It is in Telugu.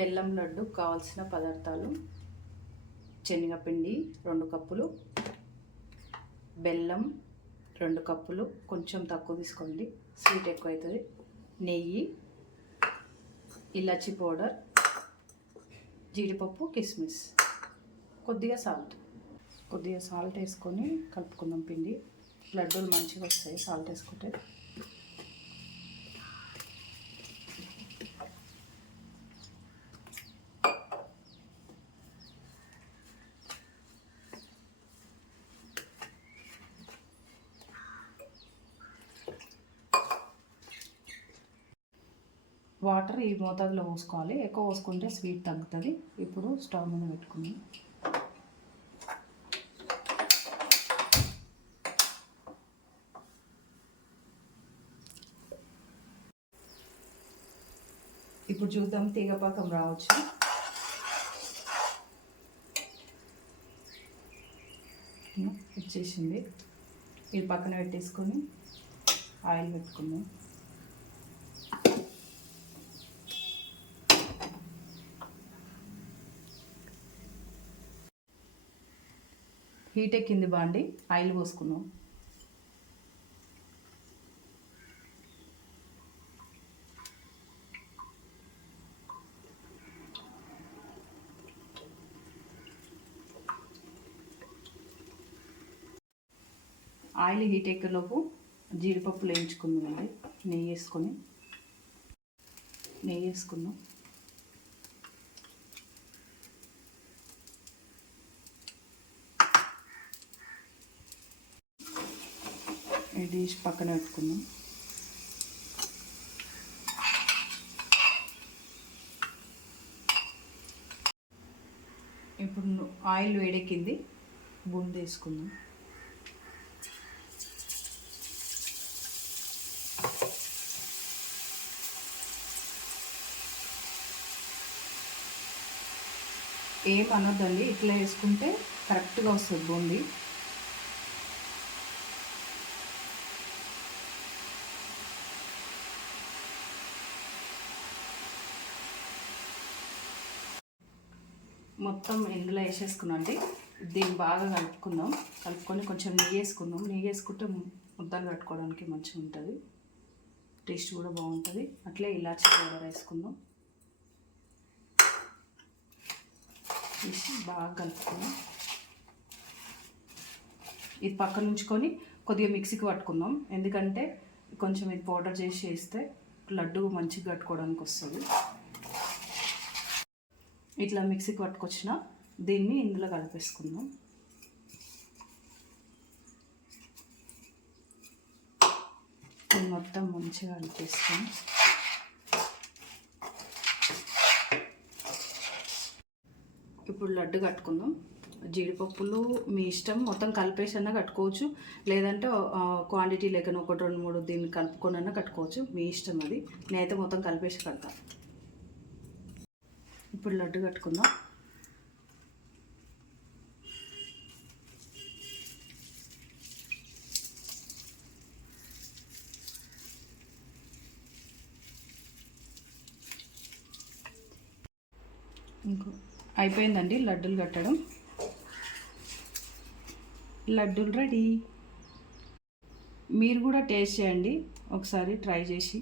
బెల్లం లడ్డు కావాల్సిన పదార్థాలు: శనగపిండి 2 కప్పులు, బెల్లం 2 కప్పులు, కొంచెం తక్కువ తీసుకోండి, స్వీట్ ఎక్కువ అవుతుంది, నెయ్యి, ఇలాచీ పౌడర్, జీడిపప్పు, కిస్మిస్, కొద్దిగా సాల్ట్ వేసుకొని కలుపుకుందాం. పిండి లడ్డూలు మంచిగా వస్తాయి సాల్ట్ వేసుకుంటే. వాటర్ ఈ మోతాదులో పోసుకోవాలి, ఎక్కువ పోసుకుంటే స్వీట్ తగ్గుతుంది. ఇప్పుడు స్టవ్ మీద పెట్టుకుందాం. ఇప్పుడు చూద్దాం, తీగపాకం రావచ్చు. వచ్చేసింది. ఇది పక్కన పెట్టేసుకొని ఆయిల్ పెట్టుకుందాం. హీట్ ఎక్కింది బాండి, ఆయిల్ పోసుకున్నాం. ఆయిల్ హీట్ ఎక్కేలోపు జీడిపప్పులు వేయించుకుందామండి. నెయ్యి వేసుకున్నాం. ఇది పక్కన పెట్టుకుందాం. ఇప్పుడు ఆయిల్ వేడెక్కింది, బూందీ వేసుకుందాం. ఏం అనొద్దండి, ఇట్లా వేసుకుంటే కరెక్ట్గా వస్తుంది బూందీ. మొత్తం ఇందులో వేసేసుకున్నాండి. దీన్ని బాగా కలుపుకొని కొంచెం నెయ్యి వేసుకుందాం. నెయ్యి వేసుకుంటే ముద్దలు కట్టుకోవడానికి మంచిగా ఉంటుంది, టేస్ట్ కూడా బాగుంటుంది. అట్లే ఇలాచీ పౌడర్ వేసుకుందాం. వేసి బాగా కలుపుకుందాం. ఇది పక్కన ఉంచుకొని కొద్దిగా మిక్సీకి పట్టుకుందాం, ఎందుకంటే కొంచెం ఇది పౌడర్ చేసి వేస్తే లడ్డు మంచిగా కట్టుకోవడానికి వస్తుంది. ఇట్లా మిక్సీకి పట్టుకొచ్చిన దీన్ని ఇందులో కలిపేసుకుందాం. మొత్తం మంచిగా కలిపేసుకొని ఇప్పుడు లడ్డు కట్టుకుందాం. జీడిపప్పులు మీ ఇష్టం, మొత్తం కలిపేసన్నా కట్టుకోవచ్చు, లేదంటే క్వాంటిటీ లెక్కన 1, 2, 3 దీన్ని కలుపుకొనన్నా కట్టుకోవచ్చు, మీ ఇష్టం అది. నేనైతే మొత్తం కలిపేసి కడతాను. ఇప్పుడు లడ్డు కట్టుకుందాం. అయిపోయిందండి లడ్డూలు కట్టడం. లడ్డూలు రెడీ. మీరు కూడా టేస్ట్ చేయండి ఒకసారి, ట్రై చేసి.